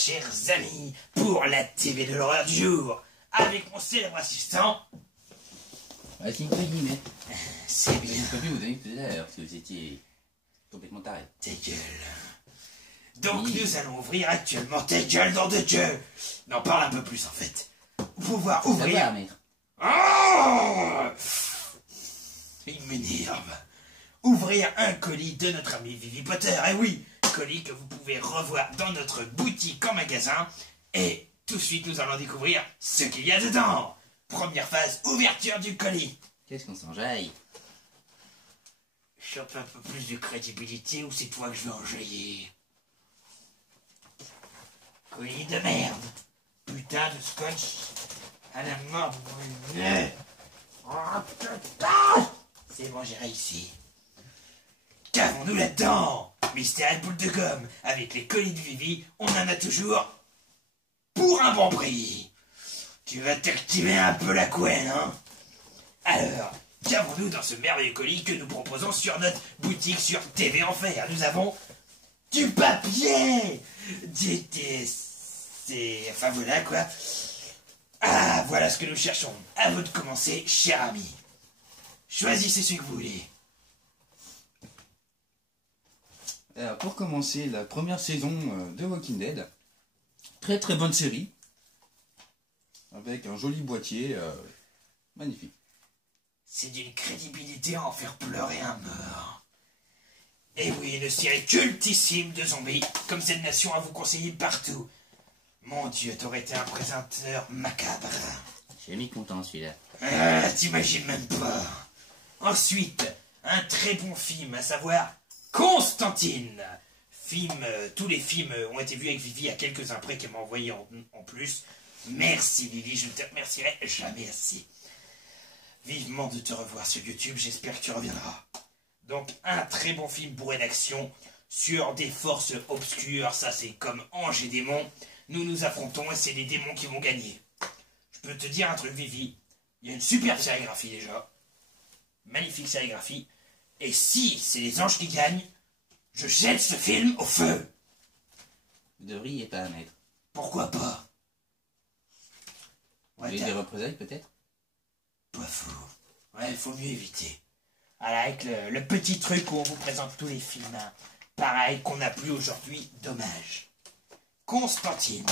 chers amis, pour la TV de l'horreur du jour, avec mon célèbre assistant. Ah, c'est une petite guillemets. C'est bien. Je peux plus vous donner tout à l'heure, parce que vous étiez complètement taré. Ta gueule. Donc Oui. nous allons ouvrir actuellement ta gueule, nom de Dieu. N'en parle un peu plus en fait. Pouvoir ouvrir. Ça va, maître. Oh, il m'énerve. Ouvrir un colis de notre ami Vivi Potter. Et oui, colis que vous pouvez revoir dans notre boutique en magasin. Et tout de suite, nous allons découvrir ce qu'il y a dedans. Première phase, ouverture du colis. Qu'est-ce qu'on s'enjaille? Chope un peu plus de crédibilité ou c'est toi que je vais enjailler? Colis de merde. Putain de scotch. À la mort. Oh putain. C'est bon, j'ai réussi. Qu'avons-nous là-dedans? Mystère et boule de gomme. Avec les colis de Vivi, on en a toujours pour un bon prix. Tu vas t'activer un peu la couenne, hein? Alors, qu'avons-nous dans ce merveilleux colis que nous proposons sur notre boutique sur TV Enfer? Nous avons du papier, enfin voilà quoi. Ah, voilà ce que nous cherchons. À vous de commencer, cher ami. Choisissez ce que vous voulez. Alors, pour commencer, la première saison de Walking Dead. Très très bonne série. Avec un joli boîtier. Magnifique. C'est d'une crédibilité à en faire pleurer un mort. Et oui, une série cultissime de zombies, comme cette nation à vous conseiller partout. Mon Dieu, t'aurais été un présentateur macabre. J'ai mis content celui-là. Ah, t'imagines même pas. Ensuite, un très bon film, à savoir Constantine. Tous les films ont été vus avec Vivi, à quelques-uns près qu'elle m'a envoyé en plus. Merci Vivi, je ne te remercierai jamais assez. Vivement de te revoir sur YouTube, j'espère que tu reviendras. Donc un très bon film bourré d'action sur des forces obscures, ça c'est comme anges et démons. Nous nous affrontons et c'est les démons qui vont gagner. Je peux te dire un truc Vivi, il y a une superbe sérigraphie déjà. Magnifique sérigraphie. Et si c'est les anges qui gagnent, je jette ce film au feu. Vous devriez pas, maître. Pourquoi pas? Vous avez des représailles peut-être? Pas fou. Ouais, il faut mieux éviter. Voilà, avec le petit truc où on vous présente tous les films. Hein. Pareil qu'on n'a plus aujourd'hui, dommage. Constantine.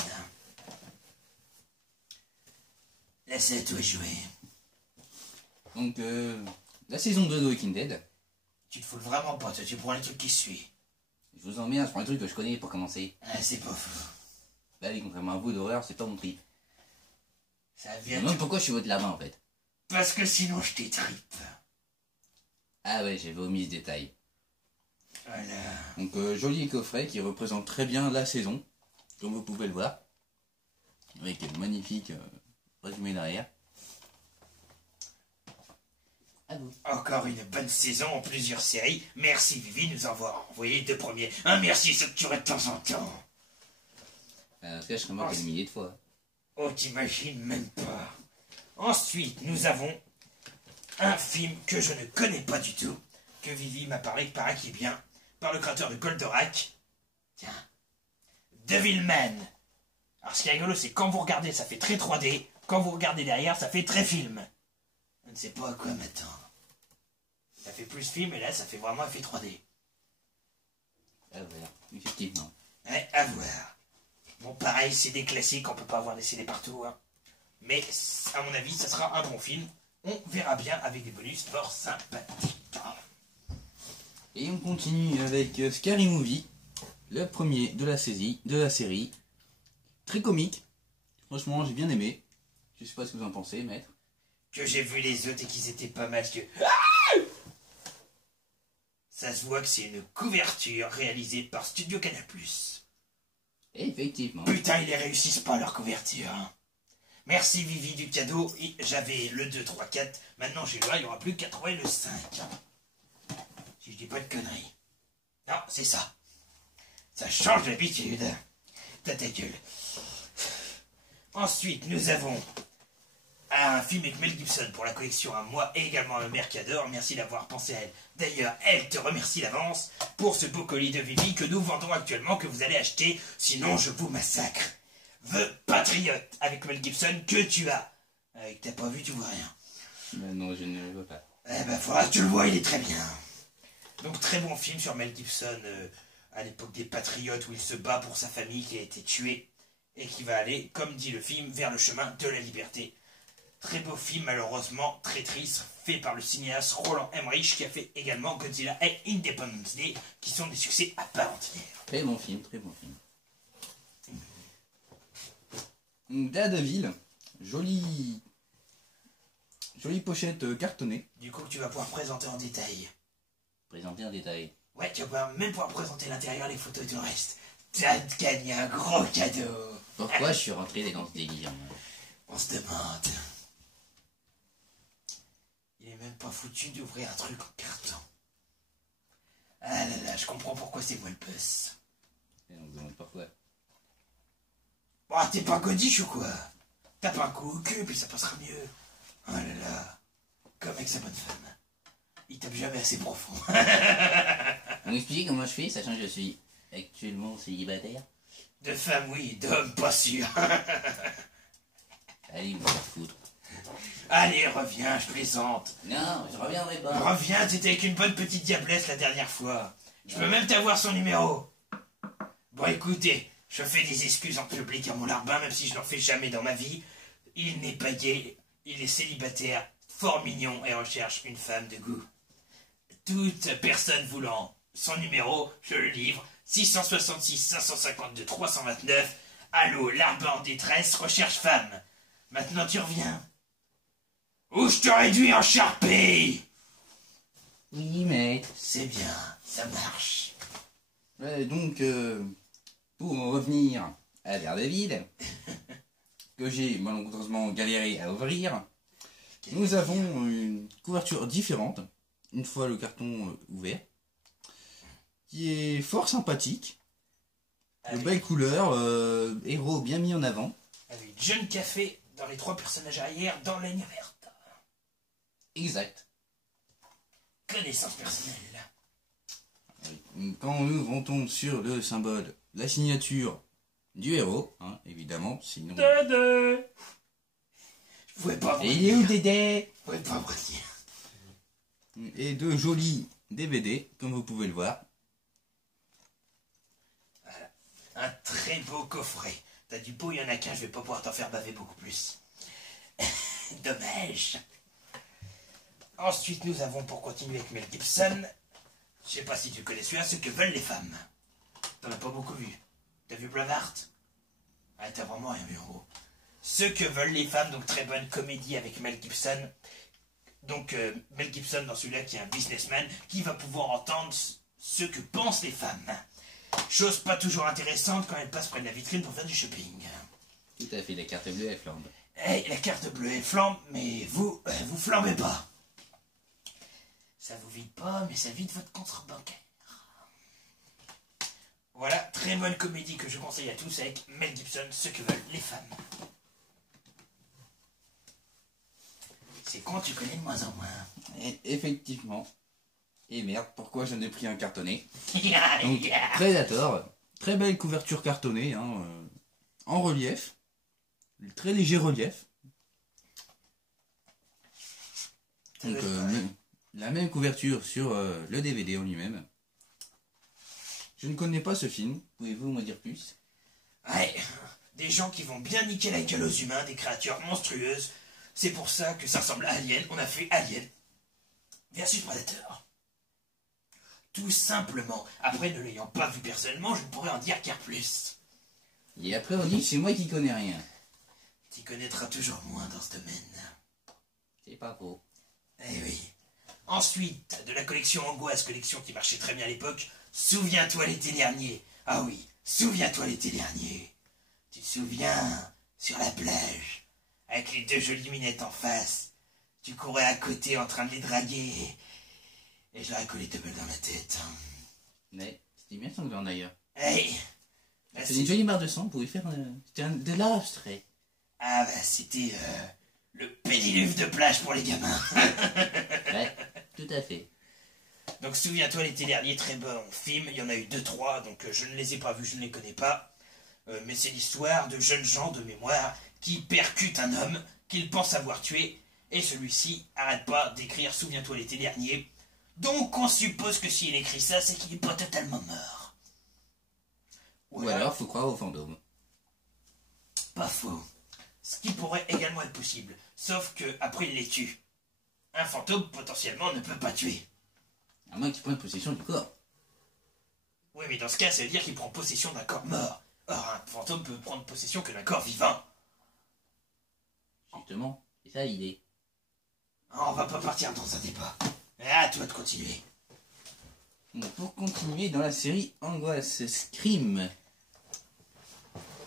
Laissez tout jouer. Donc, la saison 2 de Walking Dead. Tu te fous vraiment pas, toi, tu prends les trucs qui suivent. Je vous emmerde, je prends un truc que je connais pour commencer. Ah, c'est pas fou. Bah oui, contrairement à vous, d'horreur, c'est pas mon trip. Ça Je me vient demande pourquoi je suis votre lama en fait. Parce que sinon je t'étripe. Ah ouais, j'ai omis ce détail. Voilà. Donc joli coffret qui représente très bien la saison, comme vous pouvez le voir. Avec un magnifique résumé derrière. À vous. Encore une bonne saison en plusieurs séries. Merci Vivi de nous avoir envoyé deux premiers. Un merci, ça tuerait de temps en temps. En tout cas, je serais mort des milliers de fois. Oh, t'imagines même pas. Ensuite, nous avons un film que je ne connais pas du tout, que Vivi m'a parlé, qui paraît qu'il est bien, par le créateur de Goldorak. Tiens. Devilman. Alors, ce qui est rigolo, c'est quand vous regardez, ça fait très 3D. Quand vous regardez derrière, ça fait très film. Je ne sais pas à quoi m'attendre. Ça fait plus film, et là, ça fait vraiment effet 3D. Ah voilà, effectivement. Ouais, à voir. Bon, pareil, c'est des classiques, on peut pas avoir des CD partout. Hein. Mais, à mon avis, ça sera un bon film. On verra bien avec des bonus fort sympathiques. Et on continue avec Scary Movie, le premier de la série. Très comique. Franchement, j'ai bien aimé. Je sais pas ce que vous en pensez, maître. Que j'ai vu les autres et qu'ils étaient pas mal. Ça se voit que c'est une couverture réalisée par Studio Canal+. Effectivement. Putain, ils les réussissent pas leur couverture. Hein. Merci Vivi du cadeau. Et j'avais le 2, 3, 4. Maintenant j'ai le 1, il n'y aura plus qu'à trouver le 5. Si je dis pas de conneries. Non, c'est ça. Ça change d'habitude. T'as ta gueule. Ensuite, nous avons un un film avec Mel Gibson pour la collection à moi et également à ma mère qui adore. Merci d'avoir pensé à elle. D'ailleurs, elle te remercie d'avance pour ce beau colis de Vivi que nous vendons actuellement, que vous allez acheter, sinon je vous massacre. The Patriot avec Mel Gibson que tu as. Avec t'as pas vu, tu vois rien. Ben non, je ne le vois pas. Eh ben, faudra que tu le vois, il est très bien. Donc, très bon film sur Mel Gibson à l'époque des Patriotes où il se bat pour sa famille qui a été tuée et qui va aller, comme dit le film, vers le chemin de la liberté. Très beau film, malheureusement, très triste, fait par le cinéaste Roland Emmerich qui a fait également Godzilla et Independence Day, qui sont des succès à part entière. Très bon film, très bon film. Daredevil, jolie pochette cartonnée. Du coup, tu vas pouvoir présenter en détail. Présentée en détail. Ouais, tu vas même pouvoir présenter l'intérieur, les photos et tout le reste. T'as gagné un gros cadeau. Pourquoi je suis rentré dans ce délire? On se demande. Il est même pas foutu d'ouvrir un truc en carton. Ah là là, je comprends pourquoi c'est moi le boss. Et on se demande pourquoi. Bon, t'es pas godiche ou quoi? T'as pas un coup au cul, puis ça passera mieux. Oh là là. Comme avec sa bonne femme. Il tape jamais assez profond. Vous m'expliquez comment je fais, sachant que je suis actuellement célibataire? De femme, oui, d'homme, pas sûr. Allez, vous faire foutre. Allez, reviens, je plaisante. Non, je reviendrai pas. Reviens, t'étais avec une bonne petite diablesse la dernière fois. Je peux même t'avoir son numéro. Bon, écoutez, je fais des excuses en public à mon larbin, même si je n'en fais jamais dans ma vie. Il n'est pas gay, il est célibataire, fort mignon et recherche une femme de goût. Toute personne voulant son numéro, je le livre. 666 552 329. Allô, larbin en détresse, recherche femme. Maintenant tu reviens. Ou je te réduis en charpie. Oui, mais... C'est bien, ça marche. Ouais, donc, pour en revenir à Daredevil, que j'ai malheureusement galéré à ouvrir, nous avons une couverture différente, une fois le carton ouvert, qui est fort sympathique, de belles couleurs, héros bien mis en avant. Avec John Café dans les 3 personnages arrière dans la ligne verte. Exact. Connaissance personnelle. Quand nous montons sur le symbole, la signature du héros, hein, évidemment, sinon... Dédé. Je pouvais pas vous Et il est où dire. Dédé? Je pouvais pas vous dire. Et de jolis DVD, comme vous pouvez le voir. Un très beau coffret. T'as du beau, il y en a qu'un, je vais pas pouvoir t'en faire baver beaucoup plus. Dommage. Ensuite, nous avons, pour continuer avec Mel Gibson, je sais pas si tu connais celui-là, Ce que veulent les femmes. T'en as pas beaucoup vu. T'as vu Braveheart? Ah, t'as vraiment rien vu en gros. Ce que veulent les femmes, donc très bonne comédie avec Mel Gibson. Donc Mel Gibson dans celui-là qui est un businessman qui va pouvoir entendre ce que pensent les femmes. Chose pas toujours intéressante quand elles passent près de la vitrine pour faire du shopping. Tout à fait, la carte bleue elle flambe. Hey, la carte bleue elle flambe, mais vous flambez pas. Ça vous vide pas, mais ça vide votre compte bancaire. Voilà, très bonne comédie que je conseille à tous avec Mel Gibson, Ce que veulent les femmes. C'est con, tu connais de moins en moins. Et effectivement. Et merde, pourquoi je n'ai pris un cartonné? Ya, Donc, ya. Predator, très belle couverture cartonnée, hein, en relief. Très léger relief. Donc, la même couverture sur le DVD en lui-même. Je ne connais pas ce film, pouvez-vous m'en dire plus? Ouais, des gens qui vont bien niquer la gueule aux humains, des créatures monstrueuses. C'est pour ça que ça ressemble à Alien. On a fait Alien versus Predator. Tout simplement. Après, ne l'ayant pas vu personnellement, je ne pourrais en dire qu'un plus. Et après on dit que c'est moi qui connais rien. Tu connaîtras toujours moins dans ce domaine. C'est pas faux. Eh oui. Ensuite, de la collection Angoisse, collection qui marchait très bien à l'époque, Souviens-toi l'été dernier. Ah oui, souviens-toi l'été dernier. Tu te souviens, sur la plage, avec les 2 jolies minettes en face, tu courais à côté en train de les draguer, et je leur ai collé 2 balles dans la tête. Mais c'était bien sanglant d'ailleurs. Hey, C'est une jolie barre de sang, vous pouvez faire de l'abstrait. Ah bah c'était Le pédiluve de plage pour les gamins. Ouais, tout à fait. Donc souviens-toi l'été dernier, très bon film, il y en a eu 2-3, donc je ne les ai pas vus, je ne les connais pas. Mais c'est l'histoire de jeunes gens de mémoire qui percutent un homme qu'ils pensent avoir tué, et celui-ci arrête pas d'écrire souviens-toi l'été dernier. Donc on suppose que s'il écrit ça, c'est qu'il n'est pas totalement mort. Ou alors, faut croire aux fantômes. Pas faux. Ce qui pourrait également être possible, sauf que après il les tue. Un fantôme potentiellement ne peut pas tuer. À moins qu'il prenne possession du corps. Oui, mais dans ce cas, ça veut dire qu'il prend possession d'un corps mort. Or, un fantôme peut prendre possession que d'un corps vivant. Justement, c'est ça l'idée. On va pas partir dans un débat. À toi de continuer. Donc, pour continuer dans la série Angoisse Scream.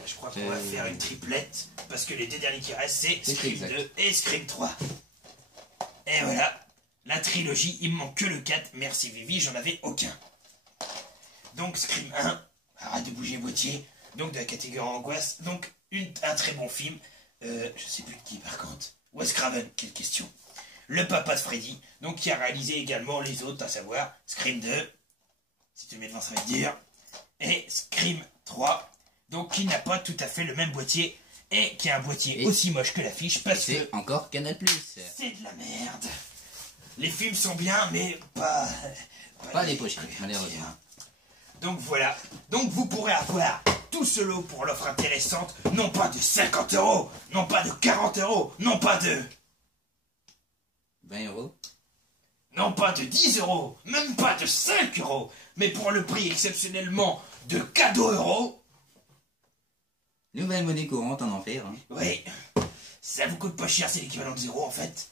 Je crois qu'on va faire une triplette, parce que les deux derniers qui restent, c'est C'est Scream exact. 2 et Scream 3. Et voilà, la trilogie, il me manque que le 4. Merci Vivi, j'en avais aucun. Donc Scream 1, arrête de bouger boîtier, donc de la catégorie angoisse, donc un très bon film. Je sais plus de qui par contre. Wes Craven, quelle question. Le papa de Freddy, donc qui a réalisé également les autres, à savoir Scream 2, si tu le mets devant ça va être dur, et Scream 3, donc qui n'a pas tout à fait le même boîtier, et qui a un boîtier aussi moche que l'affiche, parce que c'est encore Canal+. c'est de la merde. Les films sont bien, mais pas Les pochettes, malheureusement. Donc voilà, donc vous pourrez avoir tout ce lot pour l'offre intéressante, non pas de 50 €, non pas de 40 €, non pas de... 20 €. Non pas de 10 €, même pas de 5 €, mais pour le prix exceptionnellement de 4 €. Nouvelle monnaie courante en enfer. Hein. Oui, ça vous coûte pas cher, c'est l'équivalent de 0 en fait.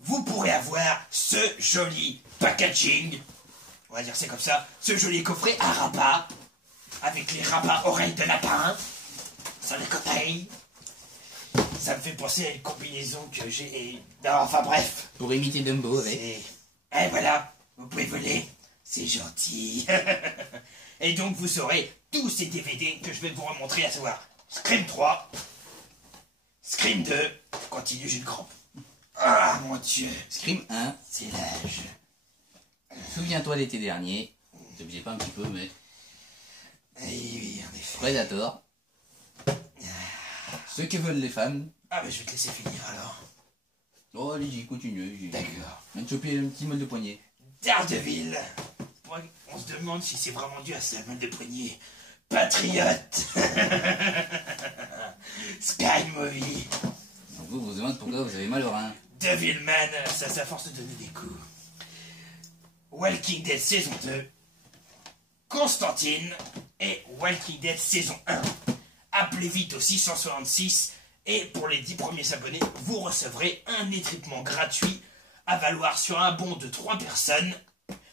Vous pourrez avoir ce joli packaging, on va dire c'est comme ça, ce joli coffret à rabat, avec les rabats oreilles de lapin, sur les côtés. Ça me fait penser à une combinaison que j'ai... Non, enfin bref. Pour imiter Dumbo avec. Et voilà, vous pouvez voler, c'est gentil. Et donc vous aurez tous ces DVD que je vais vous remontrer, à savoir Scream 3, Scream 2, continue, j'ai une crampe. Ah mon dieu, Scream 1. c'est l'âge. Souviens-toi l'été dernier. T'obligez pas un petit peu, mais... Oui, en effet. Predator. Ce que veulent les femmes. Ah bah je vais te laisser finir alors. Oh, allez-y, continue. D'accord. On va te choper un petit mal de poignet. Daredevil. On se demande si c'est vraiment dû à ça, mal de poignet. Patriote. Sky Movie. Donc vous vous demandez pourquoi vous avez mal au rein. Devilman, ça c'est à force de donner des coups. Walking Dead saison 2. Constantine et Walking Dead saison 1. Appelez vite au 666 et pour les 10 premiers abonnés, vous recevrez un étripement gratuit à valoir sur un bon de 3 personnes.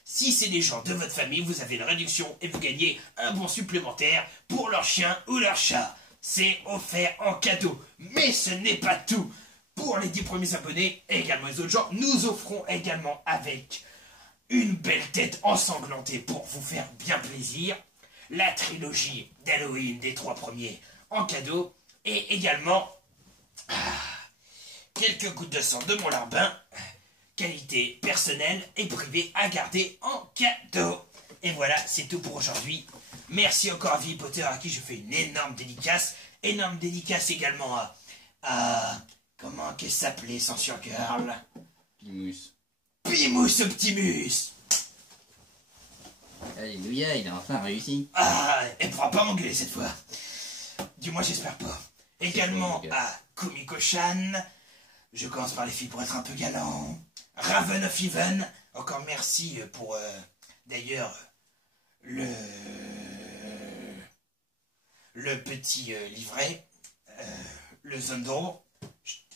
Si c'est des gens de votre famille, vous avez une réduction et vous gagnez un bon supplémentaire pour leur chien ou leur chat. C'est offert en cadeau. Mais ce n'est pas tout. Pour les 10 premiers abonnés et également les autres gens, nous offrons également avec une belle tête ensanglantée pour vous faire bien plaisir, la trilogie d'Halloween des 3 premiers en cadeau et également quelques gouttes de sang de mon larbin, qualité personnelle et privée à garder en cadeau. Et voilà, c'est tout pour aujourd'hui. Merci encore à Vivi Potter à qui je fais une énorme dédicace. Énorme dédicace également à comment qu'elle s'appelait, Censure Girl? Pimus. Pimus Optimus. Alléluia, il a enfin réussi. Ah, elle pourra pas m'engueuler cette fois. Du moins, j'espère pas. Également à Kumiko-chan. Je commence par les filles pour être un peu galant. Raven of Even. Encore merci pour, d'ailleurs, le petit livret. Le zone d'ombre.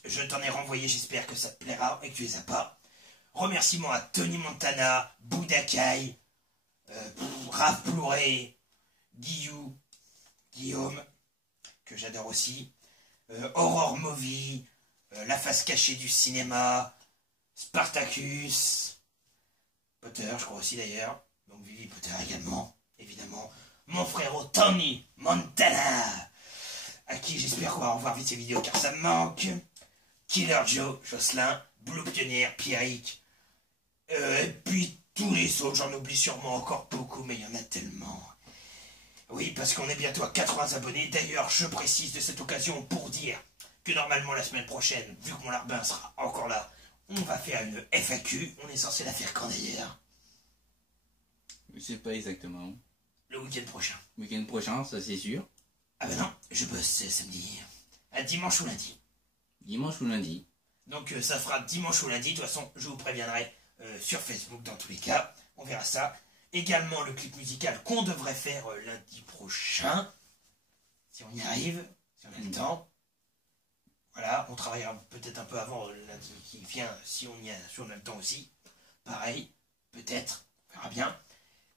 Je t'en ai renvoyé, j'espère que ça te plaira et que tu les as pas. Remerciements à Tony Montana, Budakai, Raph Blu-ray, Guillaume, que j'adore aussi, Horror Movie, La face cachée du cinéma, Spartacus, Potter, je crois aussi d'ailleurs, donc Vivi Potter également, évidemment, mon frérot Tony Montana, à qui j'espère qu'on va revoir vite ses vidéos car ça me manque, Killer Joe, Jocelyn, Blue Pionnière, Pierrick, et puis tous les autres, j'en oublie sûrement encore beaucoup, mais il y en a tellement. Oui, parce qu'on est bientôt à 80 abonnés. D'ailleurs, je précise de cette occasion pour dire que normalement la semaine prochaine, vu que mon larbin sera encore là, on va faire une FAQ. On est censé la faire quand d'ailleurs? Je sais pas exactement. Le week-end prochain. Week-end prochain, ça c'est sûr. Ah ben non, je bosse samedi. À dimanche ou lundi. Dimanche ou lundi. Donc ça fera dimanche ou lundi. De toute façon, je vous préviendrai sur Facebook dans tous les cas. On verra ça. Également le clip musical qu'on devrait faire lundi prochain. Si on y arrive, si on a le temps. Voilà, on travaillera peut-être un peu avant lundi qui vient, si on a le temps aussi. Pareil, peut-être, on verra bien.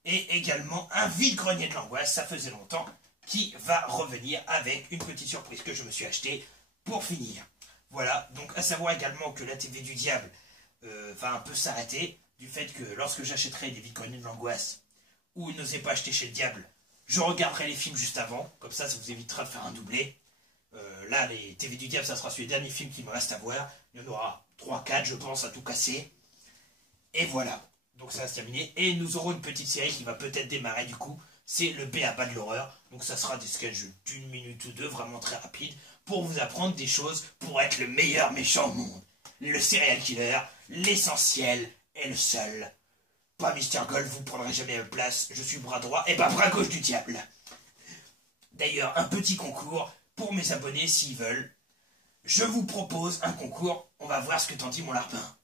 Et également un vide-grenier de l'angoisse, ça faisait longtemps, qui va revenir avec une petite surprise que je me suis acheté pour finir. Voilà, donc à savoir également que la TV du diable va un peu s'arrêter, du fait que lorsque j'achèterai des vide-greniers de l'angoisse, ou n'osez pas acheter chez le diable, je regarderai les films juste avant, comme ça vous évitera de faire un doublé. Là, les TV du diable, ça sera sur les derniers films qu'il me reste à voir. Il y en aura 3-4, je pense, à tout casser. Et voilà. Donc ça va se terminer. Et nous aurons une petite série qui va peut-être démarrer du coup. C'est le B.A.B.A. de l'horreur. Donc ça sera des sketchs d'une minute ou deux, vraiment très rapides, pour vous apprendre des choses pour être le meilleur méchant au monde. Le serial killer, l'essentiel et le seul. Pas Mr. Gold, vous prendrez jamais ma place. Je suis bras droit et pas bras gauche du diable. D'ailleurs, un petit concours pour mes abonnés s'ils veulent. Je vous propose un concours. On va voir ce que t'en dis mon larpin.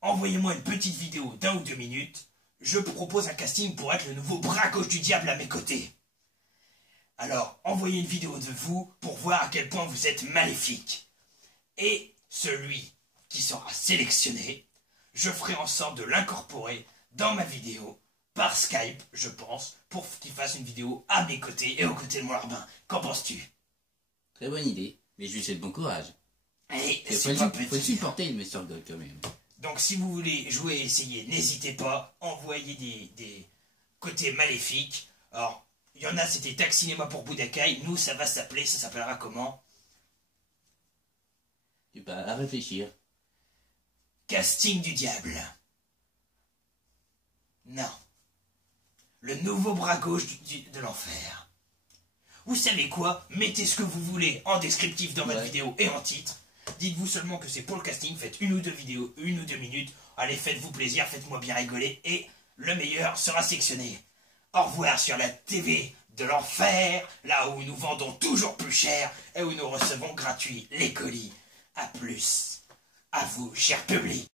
Envoyez-moi une petite vidéo d'1 ou 2 minutes. Je vous propose un casting pour être le nouveau bras gauche du diable à mes côtés. Alors, envoyez une vidéo de vous pour voir à quel point vous êtes maléfique. Et celui qui sera sélectionné, je ferai en sorte de l'incorporer dans ma vidéo, par Skype, je pense, pour qu'il fasse une vidéo à mes côtés et aux côtés de mon larbin. Qu'en penses-tu? Très bonne idée, mais je lui souhaite bon courage. Allez, Il faut supporter le Mr. Gold quand même. Donc si vous voulez jouer et essayer, n'hésitez pas, envoyez des côtés maléfiques. Alors, il y en a, c'était Tag Cinéma pour Budakai. Nous, ça va s'appeler, ça s'appellera comment? Tu peux à réfléchir. Casting du diable. Non. Le nouveau bras gauche de l'enfer. Vous savez quoi? Mettez ce que vous voulez en descriptif dans votre vidéo et en titre. Dites-vous seulement que c'est pour le casting. Faites une ou deux vidéos, 1 ou 2 minutes. Allez, faites-vous plaisir, faites-moi bien rigoler. Et le meilleur sera sélectionné. Au revoir sur la TV de l'enfer, là où nous vendons toujours plus cher et où nous recevons gratuit les colis. À plus. À vous, cher public.